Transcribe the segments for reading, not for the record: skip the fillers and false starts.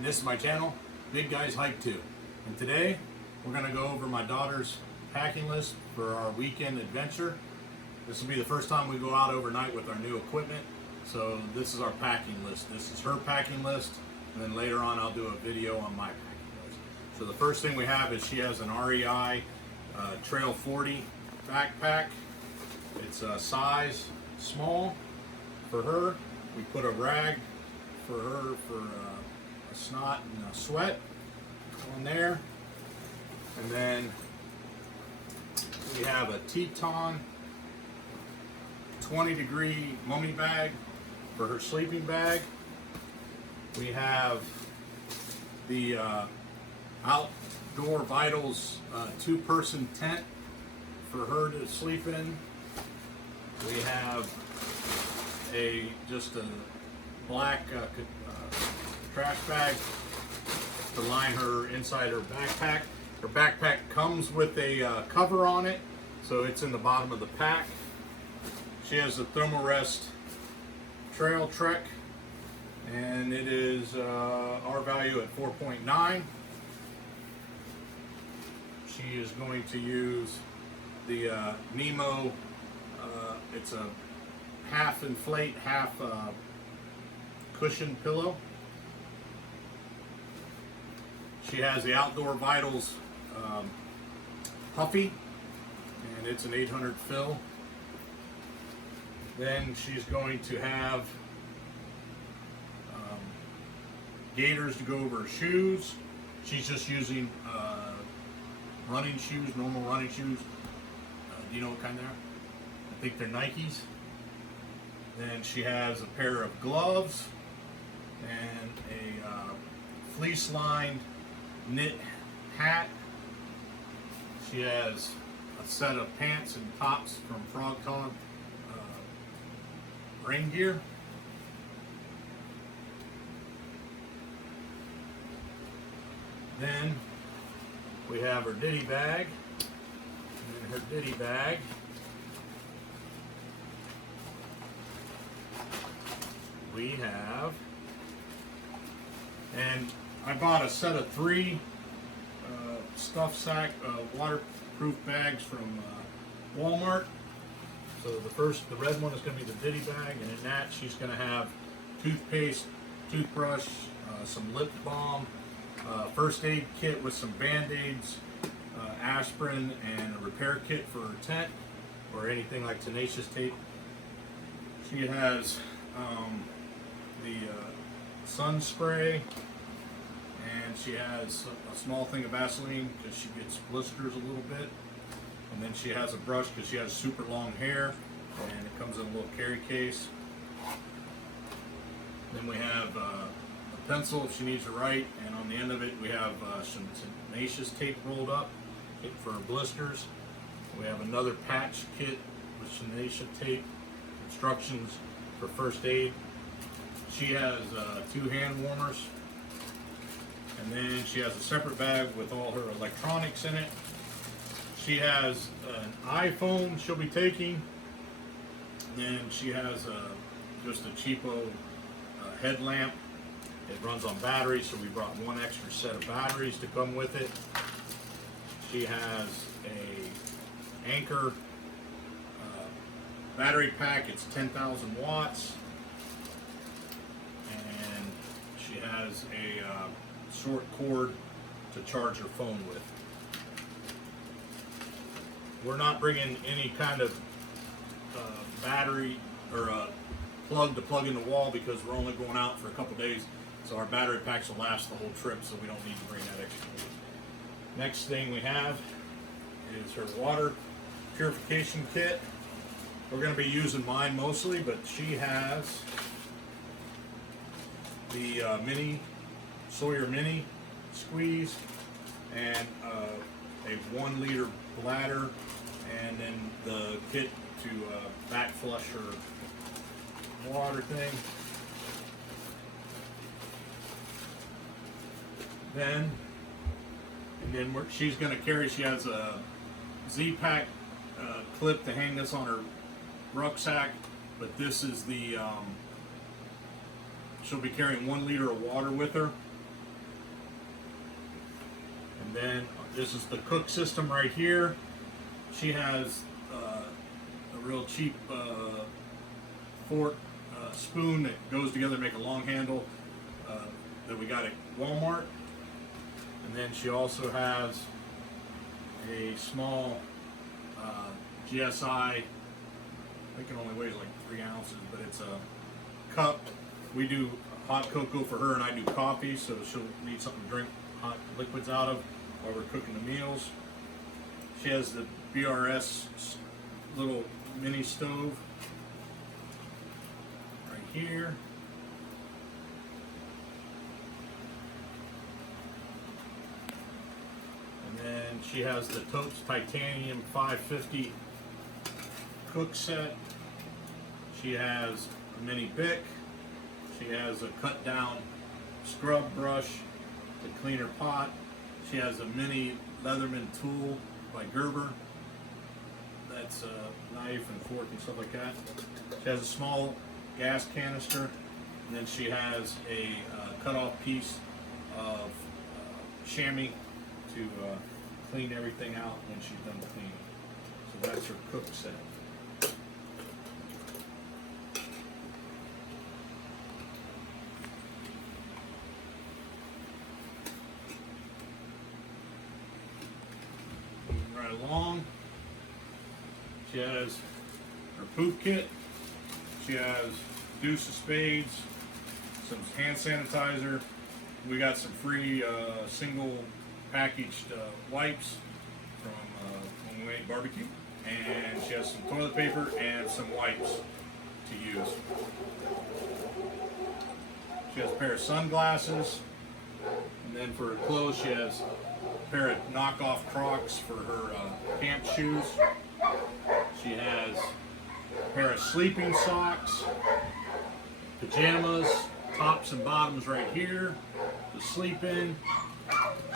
and this is my channel, Big Guys Hike Too. And today we're going to go over my daughter's packing list for our weekend adventure. This will be the first time we go out overnight with our new equipment, so this is our packing list. This is her packing list, and then later on I'll do a video on my packing list. So the first thing we have is she has an REI Trail 40 backpack. It's a size small for her. We put a rag for her for a snot and a sweat on there. And then we have a Teton 20-degree mummy bag for her sleeping bag. We have the Outdoor Vitals two-person tent for her to sleep in. We have just a black trash bag to line her inside her backpack. Her backpack comes with a cover on it, so it's in the bottom of the pack. She has a Thermarest Trail Trek, and it is our value at 4.9. She is going to use the Nemo. It's a half inflate, half cushion pillow. She has the Outdoor Vitals Puffy, and it's an 800 fill. Then she's going to have gaiters to go over her shoes. She's just using running shoes, normal running shoes. Do you know what kind they are? I think they're Nikes. Then she has a pair of gloves and a fleece-lined knit hat. She has a set of pants and tops from Frog Cog rain gear. Then we have her Ditty Bag. And her Ditty Bag we have, and I bought a set of 3 stuff sack waterproof bags from Walmart. So the red one is going to be the Ditty Bag, and in that she's going to have toothpaste, toothbrush, some lip balm, first aid kit with some band-aids, aspirin, and a repair kit for her tent or anything like tenacious tape. She has the sun spray, and she has a small thing of Vaseline because she gets blisters a little bit. And then she has a brush because she has super long hair, and it comes in a little carry case. Then we have a pencil if she needs to write, and on the end of it we have some tenacious tape rolled up for blisters. We have another patch kit with tenacious tape, instructions for first aid. She has 2 hand warmers, and then she has a separate bag with all her electronics in it. She has an iPhone she'll be taking. Then she has just a cheapo headlamp. It runs on batteries, so we brought 1 extra set of batteries to come with it. She has a Anchor battery pack. It's 10,000 watts. And she has a short cord to charge her phone with. We're not bringing any kind of battery or a plug to plug in the wall because we're only going out for a couple days, so our battery packs will last the whole trip, so we don't need to bring that extra. Next thing we have is her water purification kit. We're going to be using mine mostly, but she has the Sawyer Mini squeeze and a 1 liter bladder, and then the kit to back flush her water thing. She's going to carry, she has a Z-Pack clip to hang this on her rucksack, but this is the she'll be carrying 1 liter of water with her, And then this is the cook system right here. She has a real cheap fork, spoon that goes together to make a long handle that we got at Walmart. And then she also has a small GSI, I think it only weighs like 3 ounces, but it's a cup. We do hot cocoa for her and I do coffee, so she'll need something to drink hot liquids out of while we're cooking the meals. She has the BRS little mini stove right here. And then she has the Totes Titanium 550 cook set. She has a mini Bic. She has a cut down scrub brush to clean her pot. She has a mini Leatherman tool by Gerber. That's a knife and fork and stuff like that. She has a small gas canister, and then she has a cut off piece of chamois to clean everything out when she's done cleaning. So that's her cook set. Moving right along, she has her poop kit. She has deuce of spades, some hand sanitizer. We got some free single packaged wipes from when we ate barbecue, and she has some toilet paper and some wipes to use. She has a pair of sunglasses, and then for her clothes she has a pair of knockoff Crocs for her camp shoes. She has a pair of sleeping socks, pajamas, tops and bottoms right here to sleep in.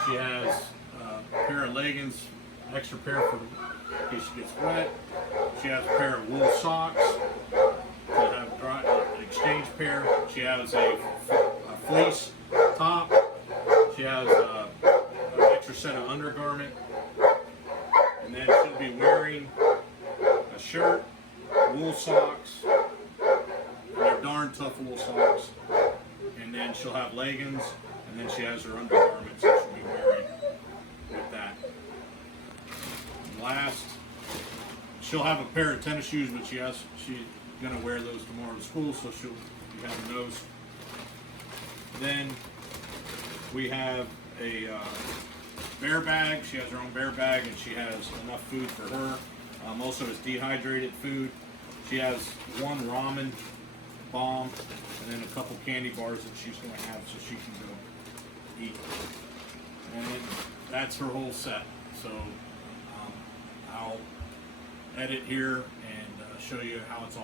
She has a pair of leggings, extra pair for in case she gets wet. She has a pair of wool socks to have dry, an exchange pair. She has a fleece top. She has an extra set of undergarment. And then she'll be wearing a shirt, wool socks, and they're darn tough wool socks. And then she'll have leggings, and then she has her undergarments that she'll be wearing with that. And last, she'll have a pair of tennis shoes, but she's gonna wear those tomorrow to school, so she'll be having those. Then we have a bear bag. She has her own bear bag, and she has enough food for her. Most of it's dehydrated food. She has one ramen bomb and then a couple candy bars that she's going to have so she can go eat. And that's her whole set. So I'll edit here and show you how it's all